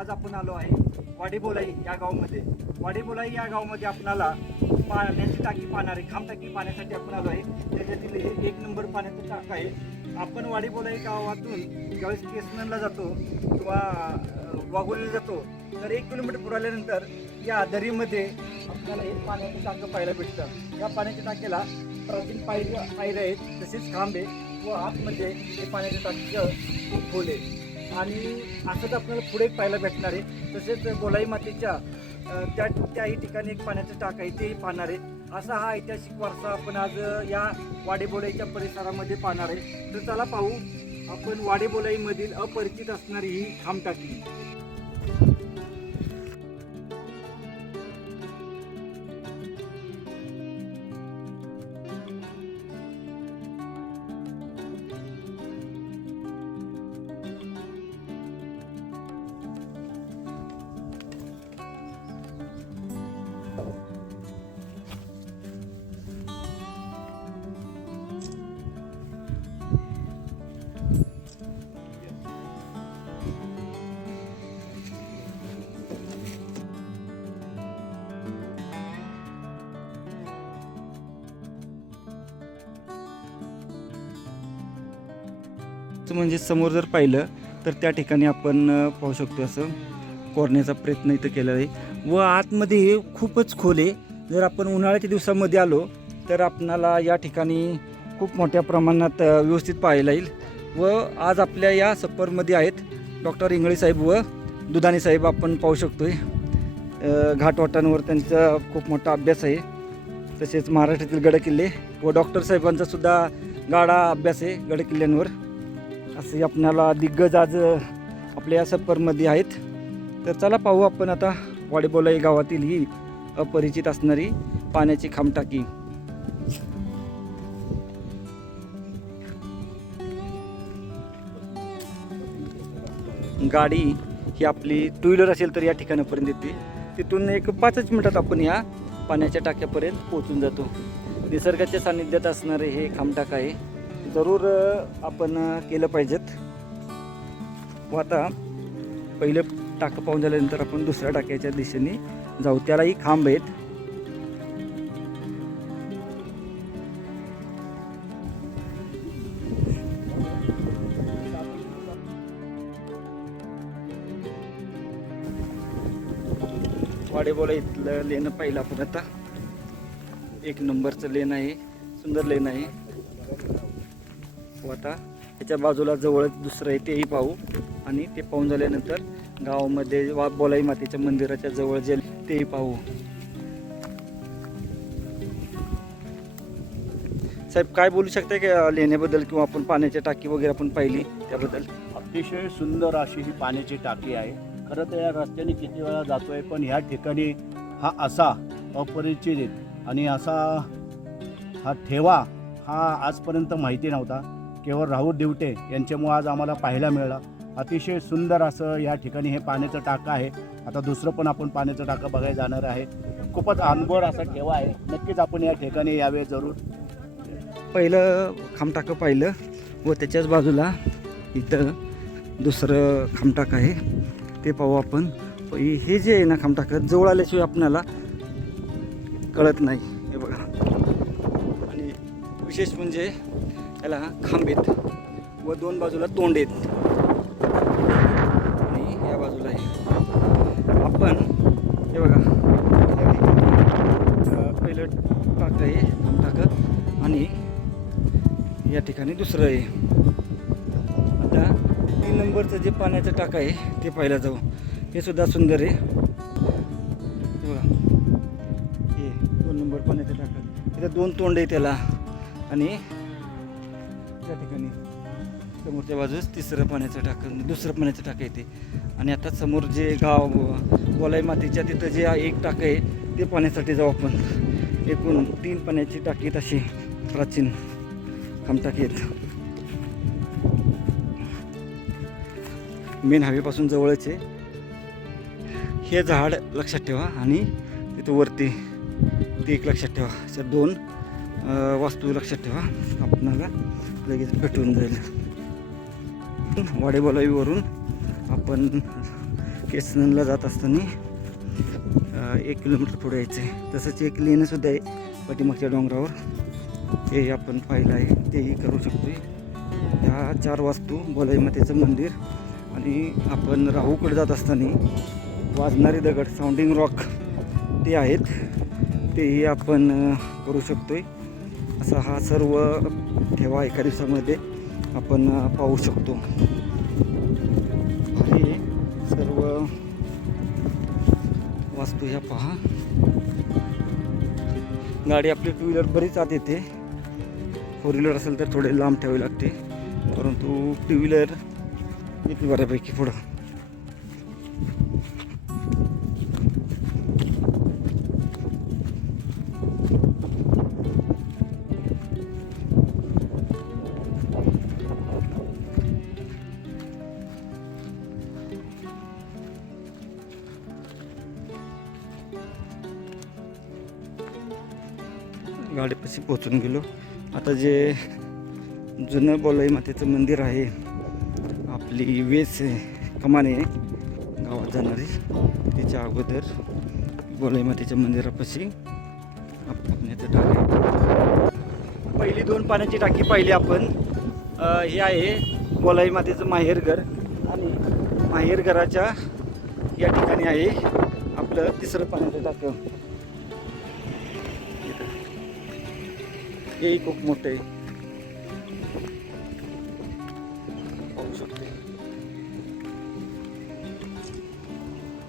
आज आपण आलो आहे वाडेबोलाई या गावामध्ये. वाडेबोलाई या गावामध्ये आपणाला पाण्याची टाकी पाहणार आहे, खांब टाकी पाहण्यासाठी आपण आलो आहे. त्याच्यातील हे 1 नंबर पाण्याचं टाका आहे. आपण वाडेबोलाई गावातून ज्यावेळेस केसनला जातो किंवा वाघोलीला जातो तर 1 किलोमीटर पुढे आल्यानंतर या दरीमध्ये आपल्याला हे पाण्याचं टाकं पाहायला भेटतं. या पाण्याच्या टाक्याला प्राचीन पायऱ्या आहेत, तसेच खांब आहे व आतमध्ये हे पाण्याच्या टाकीचं खूप खोल आहे. आणि असंच आपल्याला पुढे पाहायला भेटणार आहे. तसेच बोलाई मातेच्या त्याही ठिकाणी एक पाण्याचं टाक आहे, तेही पाहणार आहे. असा हा ऐतिहासिक वारसा आपण आज या वाडेबोलाईच्या परिसरामध्ये पाहणार आहे. तर चला पाहू आपण वाडेबोलाईमधील अपरिचित असणारी ही खांब टाकी. म्हणजे समोर जर पाहिलं तर त्या ठिकाणी आपण पाहू शकतो असं कोरण्याचा प्रयत्न इथं केला आहे व आतमध्ये खूपच खोल आहे. जर आपण उन्हाळ्याच्या दिवसामध्ये आलो तर आपणाला या ठिकाणी खूप मोठ्या प्रमाणात व्यवस्थित पाहायला येईल. व आज आपल्या या सफरमध्ये आहेत डॉक्टर इंगळे साहेब व दुधाणे साहेब. आपण पाहू शकतोय घाटवाटांवर त्यांचा खूप मोठा अभ्यास आहे. तसेच महाराष्ट्रातील गडकिल्ले व डॉक्टर साहेबांचा सुद्धा गाडा अभ्यास आहे गडकिल्ल्यांवर. असे आपल्याला दिग्गज आज आपल्या या सफरमध्ये आहेत. तर चला पाहू आपण आता वाडेबोलाई गावातील ही अपरिचित असणारी पाण्याची खांब टाकी. गाडी ही आपली 2 व्हीलर असेल तर या ठिकाणापर्यंत येते. तिथून एक 5 मिनिटात आपण या पाण्याच्या टाक्यापर्यंत पोहोचून जातो. निसर्गाच्या सानिध्यात असणारे हे खांब टाका आहे, जरूर आपण केलं पाहिजेत. व आता पहिलं टाकं पाहून झाल्यानंतर आपण दुसऱ्या टाक्याच्या दिशेने जाऊ. त्यालाही खांब आहेत. वाडेबोलाई इथलं लेन पाहिलं आपण आता. 1 नंबरचं लेन आहे, सुंदर लेन आहे. व आता त्याच्या बाजूला जवळच दुसरं आहे, तेही पाहू. आणि ते पाहून झाल्यानंतर गावामध्ये बोलाई मातेच्या मंदिराच्या जवळ जे तेही पाहू. साहेब काय बोलू शकता की लेण्याबद्दल किंवा आपण पाण्याची टाकी वगैरे आपण पाहिली त्याबद्दल? अतिशय सुंदर अशी ही पाण्याची टाकी आहे. खरं तर या रस्त्याने किती वेळा जातोय, पण ह्या ठिकाणी हा असा अपरिचित आणि असा हा ठेवा हा आजपर्यंत माहिती नव्हता. केवळ राहुल दिवटे यांच्यामुळे आज आम्हाला पाहायला मिळाला. अतिशय सुंदर असं या ठिकाणी हे पाण्याचं टाकं आहे. आता दुसरं पण आपण पाण्याचं टाकं बघायला जाणार आहे. खूपच अनबोड असा ठेवा आहे. नक्कीच आपण या ठिकाणी यावे जरूर. पहिलं खांब टाकं पाहिलं व त्याच्याच बाजूला इथं दुसरं खांब टाकं आहे, ते पाहू आपण. हे जे आहे ना खांब टाकं जवळ आल्याशिवाय आपल्याला कळत नाही. हे बघा. आणि विशेष म्हणजे याला खांब आहेत व 2 बाजूला तोंड आहेत आणि या बाजूला आहे. आपण हे बघा पहिलं टाकं आहे खांब टाकं आणि या ठिकाणी दुसरं आहे. आता 3 नंबरचं जे पाण्याचं टाकं आहे ते पाहायला जाऊ. हे सुद्धा सुंदर आहे. हे बघा, हे 2 नंबर पाण्याचं टाकं. इथं 2 तोंड आहे त्याला. आणि त्या ठिकाणी समोरच्या बाजूस तिसरं पाण्याचं टाकं, दुसरं पाण्याचं टाकं येते. आणि आता समोर जे गाव बोलाई मातेच्या तिथं जे एक टाकं आहे ते पाण्यासाठी जाऊ आपण. एकूण 3 पाण्याची टाकी आहेत अशी प्राचीन खांब टाकी आहेत. मेन हायवेपासून जवळच आहे. हे झाड लक्षात ठेवा आणि तिथं वरती ते एक लक्षात ठेवा. अशा 2 वास्तू लक्षात ठेवा, आपणाला लगेच भेटून जाईल. वाडेबोलाईवरून आपण केसनला जात असताना 1 किलोमीटर पुढे यायचं आहे. तसंच एक लेणंसुद्धा आहे पाठीमागच्या डोंगरावर, ते आपण पाहिलं आहे, तेही करू शकतो. ह्या 4 वास्तू बोलाई मातेचं मंदिर आणि आपण राहूकडे जात असताना वाजणारे दगड साऊंडिंग रॉक ते आहेत, तेही आपण करू शकतो. असा हा सर्व ठेवा एका दिवसामध्ये आपण पाहू शकतो. हे सर्व वास्तू ह्या पहा. गाडी आपली 2 व्हीलर बरीच आत येते. 4 व्हीलर असेल तर थोडे लांब ठेवावे लागते, परंतु 2 व्हीलर येते बऱ्यापैकी पुढं. गाडीपाशी पोचून गेलो. आता जे जुनं बोलाई मातेचं मंदिर आहे, आपली वेस कमान आहे गावात जाणारी, त्याच्या अगोदर बोलाई मातेच्या मंदिरापाशी पाण्याचं टाक आहे. पहिली 2 पाण्याची टाकी पाहिली आपण. हे आहे बोलाई मातेचं माहेरघर आणि माहेरघराच्या या ठिकाणी आहे आपलं 3रं पाण्याचं टाकं. हेही खूप मोठे आहे, पाहू शकते.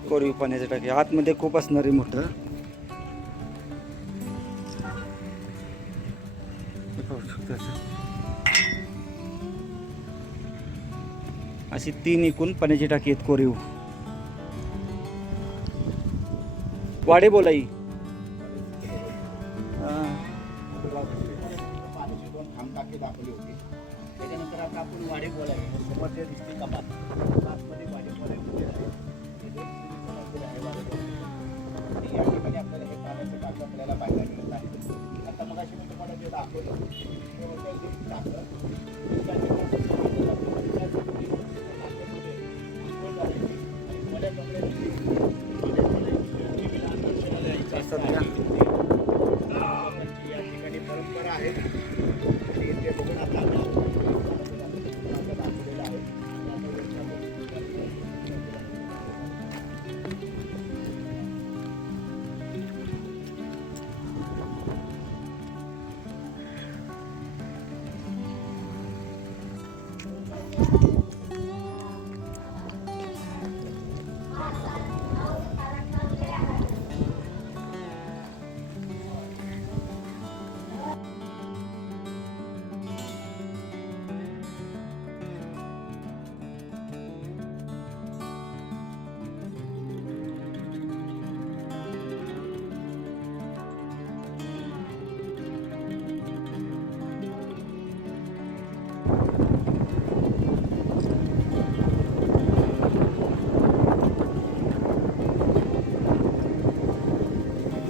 कोरीव पाण्याचे टाके आतमध्ये खूप असणार आहे मोठं. पाहू शकते अशी 3 एकूण पाण्याची टाकी आहेत कोरीव. वाडे बोलाई पाण्याची 2 खांब टाके दाखवली होती. त्याच्यानंतर आता आपण वाडे बोलाई समोर जे दिसते कपात, आतमध्ये वाडे बोलाई मंदिर आहे. मंदिर आहे वाडे बोलाई. या ठिकाणी आपल्याला हे पाण्याचं टाकं आपल्याला पाहायला मिळत आहे. आता मग अशी मी तुम्हाला जे दाखवलं ते होतं हे टाकं. सध्या या ठिकाणी परंपरा आहे. ते बघून आता दाखवलेलं आहे.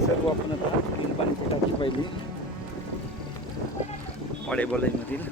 सर्व आपण आता 3 पाण्याची टाकी पाहिली वाडे बोलाईमधील.